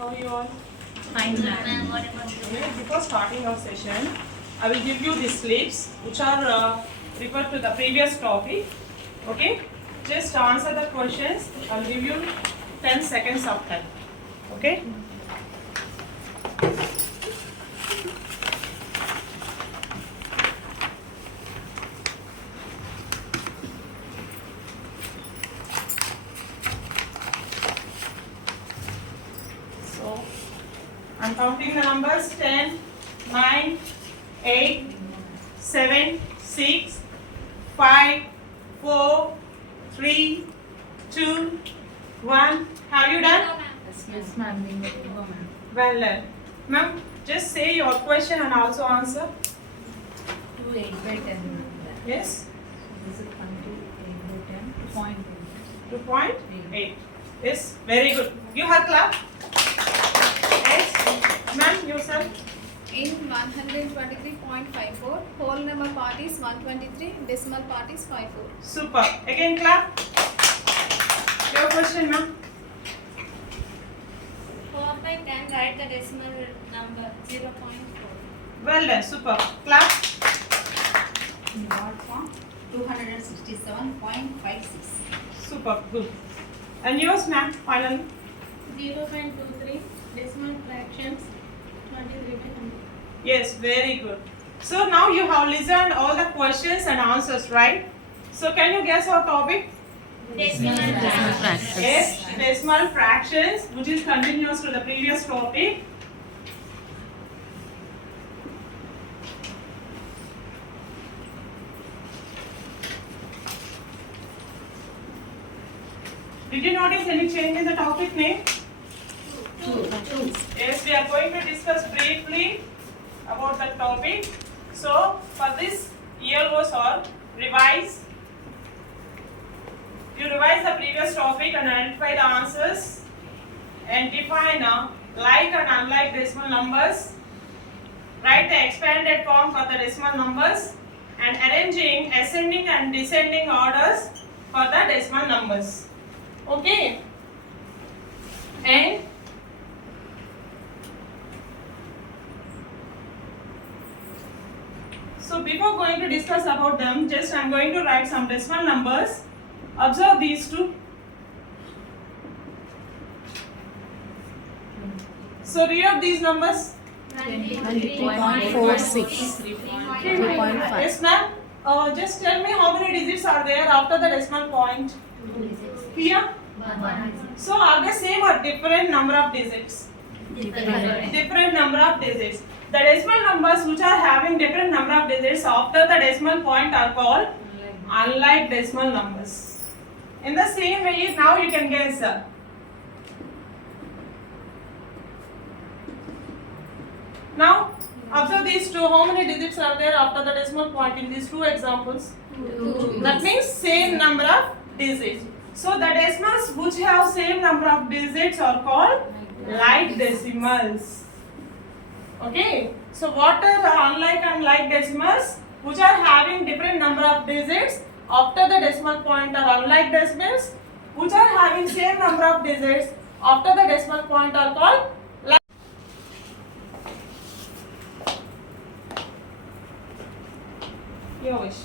How are you all? Fine, ma'am. Okay, before starting our session, I will give you these slips which are referred to the previous topic. Okay, just answer the questions. I'll give you 10 seconds of time. Okay. So, I'm counting the numbers 10, 9, 8, 7, 6, 5, 4, 3, 2, 1. Have you done? Yes, ma'am. We will go, ma'am. Well done. Ma'am, just say your question and also answer. 2 8 by 10. Yes? This is 20 8 by 10. 2.8. Yes, very good. Give her clap. Yes. Ma'am, yourself. In 123.54, whole number part is 123, decimal part is 54. Super. Again clap. Your question, ma'am. 4 by 10, write the decimal number 0.4. Well done. Super. Clap. In what form? 267.56. Super. Good. And yours, ma'am. Finally. 0.23, decimal fractions 23 by 100. Yes, very good. So now you have listened all the questions and answers, right? So can you guess our topic? Decimal fractions. Yes, decimal fractions, which is continuous to the previous topic. Did you notice any change in the topic name? Yes, we are going to discuss briefly about the topic. So, for this year was all revise. You revise the previous topic and identify the answers and define like and unlike decimal numbers. Write the expanded form for the decimal numbers and arranging ascending and descending orders for the decimal numbers. Okay. And so before going to discuss about them, just I am going to write some decimal numbers. Observe these two. So read out these numbers. 20.46. 3.5. Yes, ma'am. Just tell me how many digits are there after the decimal point. Here. So are they same or different number of digits? Different number of digits. The decimal numbers which are having different number of digits after the decimal point are called unlike decimal numbers. In the same way, now you can guess. Now, observe these two. How many digits are there after the decimal point in these two examples? That means same number of digits. So the decimals which have same number of digits are called like decimals. Okay. So what are the unlike and like decimals which are having different number of digits after the decimal point are unlike decimals which are having same number of digits after the decimal point are called like. Your wish.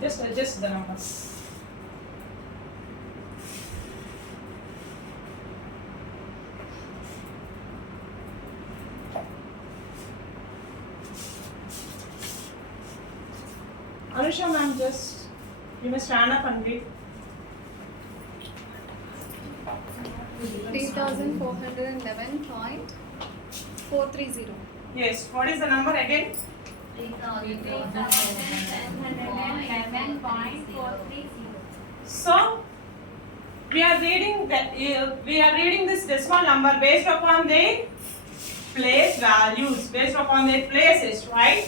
Just adjust the numbers. Anusha ma'am, just you may stand up and read. 3411.430. Yes, what is the number again? 3711.430. So we are reading this decimal number based upon their place values, based upon their places, right?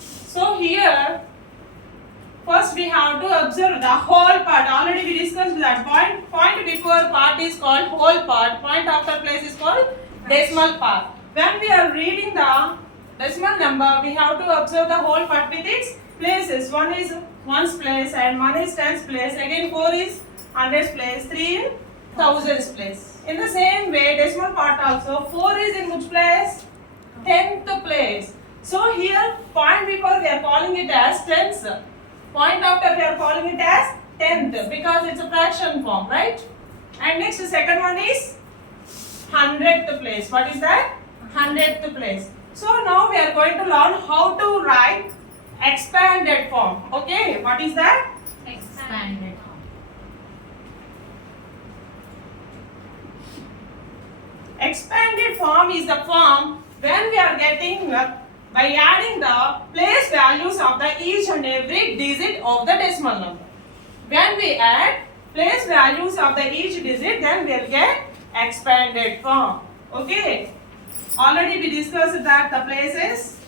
So here first we have to observe the whole part. Already we discussed that point. Point before part is called whole part. Point after place is called decimal part. When we are reading the decimal number, we have to observe the whole part with its places. One is ones place and one is tens place. Again 4 is hundreds place. 3 in thousands place. In the same way, decimal part also, 4 is in which place? 10th place. So here, point before we are calling it as tens. Point after we are calling it as tenth because it's a fraction form, right? And next, the second one is 100th place. What is that? 100th place. So now we are going to learn how to write expanded form. Okay, what is that? Expanded. Expanded form is the form when we are getting by adding the place values of the each and every digit of the decimal number. When we add place values of the each digit, then we will get expanded form. Okay. Already we discussed that the places.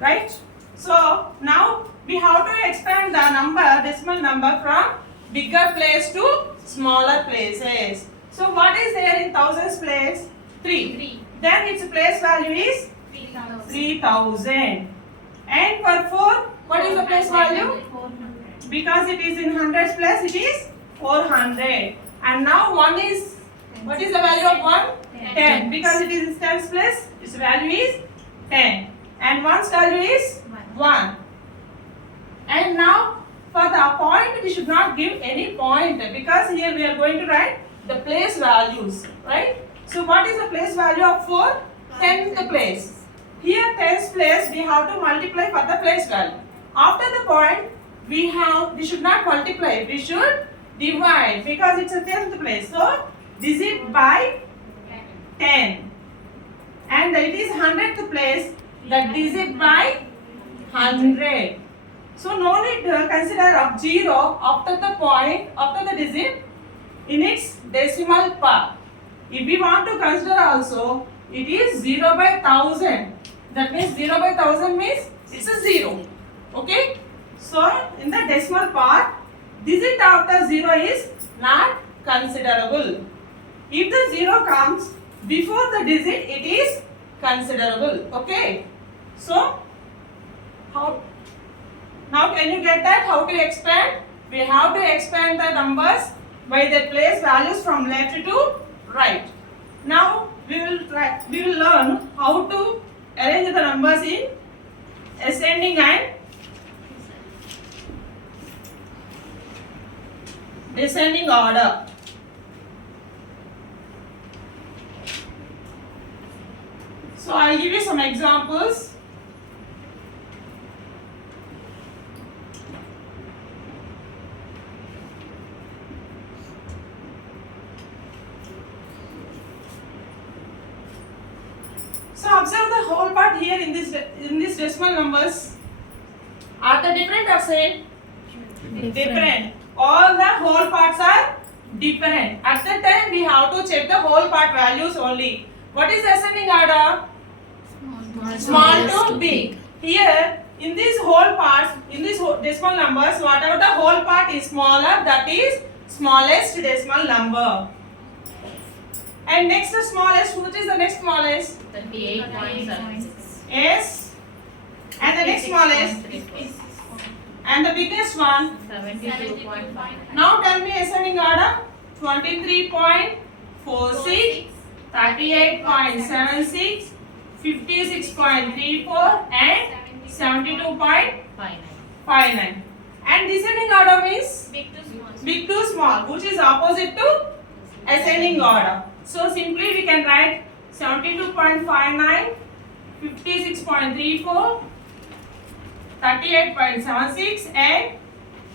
Right? So now we have to expand the number, decimal number from bigger place to smaller places. So what is there in thousands place? 3. Then its place value is 3000. And for 4, what is the place value? 400. Because it is in hundreds place, it is 400. And now 1 is, what is the value of 1? 10. Because it is in tens place, its value is 10. And 1's value is 1. And now for the point, we should not give any point because here we are going to write the place values, right? So what is the place value of 4? 10th place. Here 10th place we have to multiply for the place value. After the point we should not multiply, we should divide because it's a 10th place. So divide by 10. And it is 100th place, that divide by 100. So no need to consider of 0 after the point, after the digit in its decimal part. If we want to consider also, it is 0 by 1000. That means 0 by 1000 means it's a 0. Okay? So in the decimal part, digit after 0 is not considerable. If the 0 comes before the digit, it is considerable. Okay? So how? Now can you get that? How to expand? We have to expand the numbers by their place values from left to right. Now we will learn how to arrange the numbers in ascending and descending order. So I'll give you some examples. So observe the whole part here in this decimal numbers. Are they different or same? Different. All the whole parts are different. At that time we have to check the whole part values only. What is the ascending order? Small to big. Here in these whole parts, in these decimal numbers, whatever the whole part is smaller, that is smallest decimal number. And next the smallest, which is the next smallest? 38.76. Yes. And the next smallest? And the biggest one? 72.5. Now tell me ascending order. 23.46, 38.76, 56.34 and 72.59. And descending order means? Big to small. Big to small, which is opposite to ascending order. So simply we can write 72.59, 56.34, 38.76 and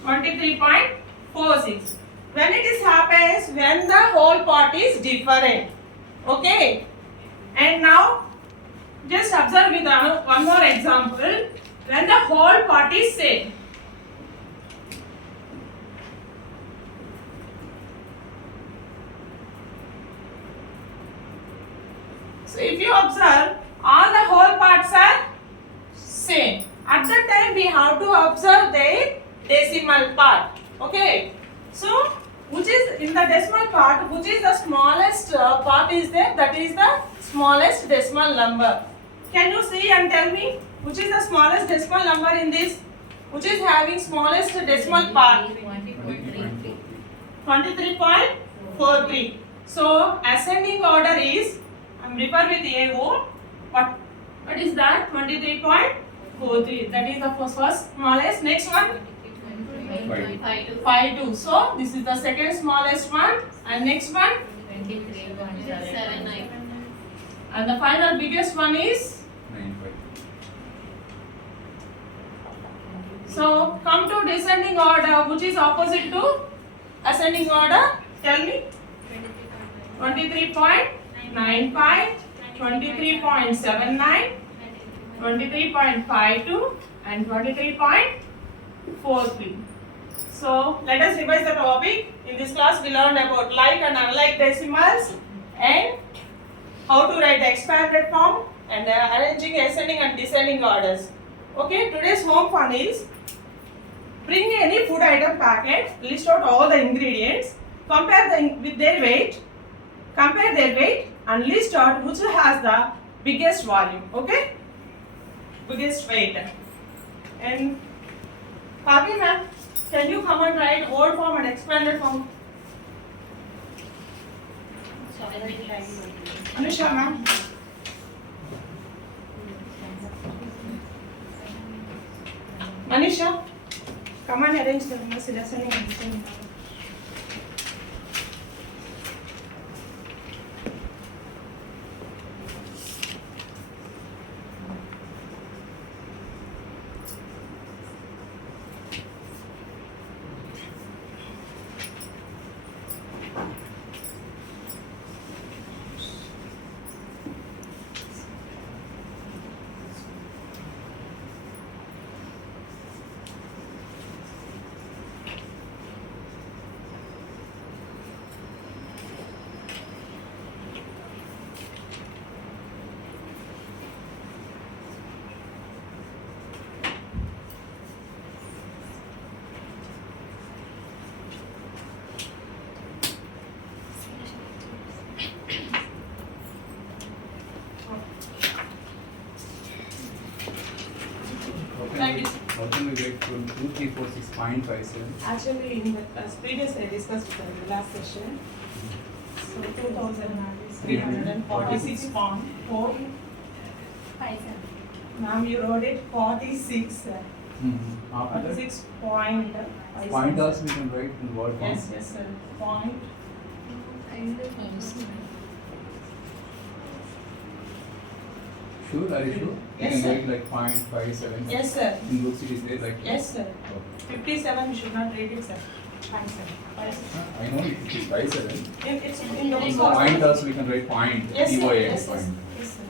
23.46. When it is happens when the whole part is different. Okay. And now just observe with one more example. When the whole part is same. So if you observe, all the whole parts are same. At that time we have to observe their decimal part. Okay. So which is in the decimal part, which is the smallest part is there, that is the smallest decimal number. Can you see and tell me which is the smallest decimal number in this? Which is having smallest decimal part? 23.43. So ascending order is, I'm refer with AO. What is that? 23.43. That is the first smallest. Next one. 5.2. So this is the second smallest one. And next one. 23.79. And the final biggest one is. So come to descending order. Which is opposite to ascending order? Tell me. 23.95, 23.79, 23.52 and 23.43. So let us revise the topic. In this class we learned about like and unlike decimals and how to write expanded form and arranging ascending and descending orders. Okay, today's home fun is bring any food item packet, list out all the ingredients, compare their weight and list out which has the biggest volume, okay? Biggest weight. And Bhabhi ma'am, can you come and write old form and expanded form? Anusha ma'am. Manisha, come and arrange the lesson and descending. How can we get from 2346.57? Actually, in the previous I discussed with the last session. So 2,346 pound. 57. Ma'am, you wrote it 46. After that, 46.57. pointers we can write in word form. Yes, sir. Point. Sure, are you sure? Yes, You sir. can write like 0.57. Yes, sir. In books it is there like. Yes, sir. Okay. 57, you should not read it, sir. 57. I know it is 57. It's in the book. Pointers we can write point. Yes, sir. POI Yes, sir. point. Yes, sir.